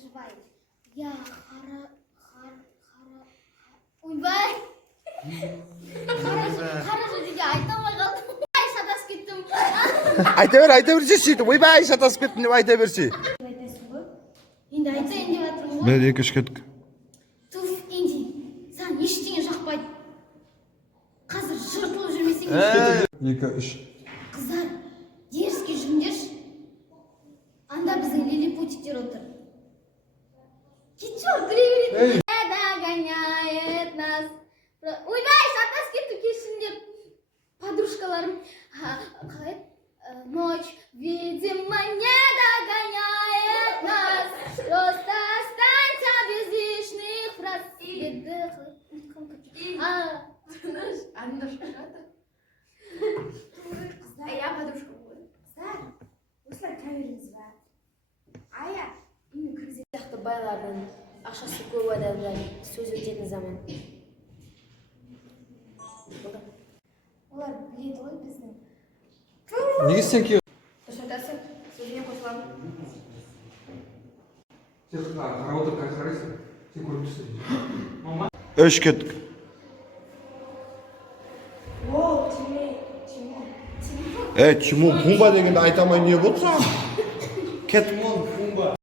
переживай. Я ойбай. Хорошо деге айта алмай қалдым. Ай, шатасып кеттім. Айта берші сөйтіп. Ойбай, шатасып кеттім деп айта берші. Айтасың ғой? Енді айтайын деп жатырмын ғой. Мен екі үш кеттік. Туф, Инди, саған ештеңе жақпайды. Қазір жыртылып жүрмесең. Екі үш. Қыздар, деріске жүріңдерші. Анда біздің лилипутиктер отыр. Кетші ол, күле береді. Догоняет нас. Ойбай, шатасып кеттім кешірім деп. Подружкаларым. Қалай? Ночь, видимо, не догоняет нас. Просто останься без лишних фраз. Анда шашады. Я подружка буду. Қыздар, осылай тұра беріңіз ба? Ая, үйге кіргізеді. Сияқты байлардың ақшасы көп адамдар сөз өтетін заман. Олар біледі ғой біздің. Неге сен кеу? Дұрыс айтасың, сөзіне қосыламын. Сен қарап отырып қарайсың, сен көріп тұрсың. Үш кеттік. Тимур, бумба дегенде айта алмай не болды саған? Кеттік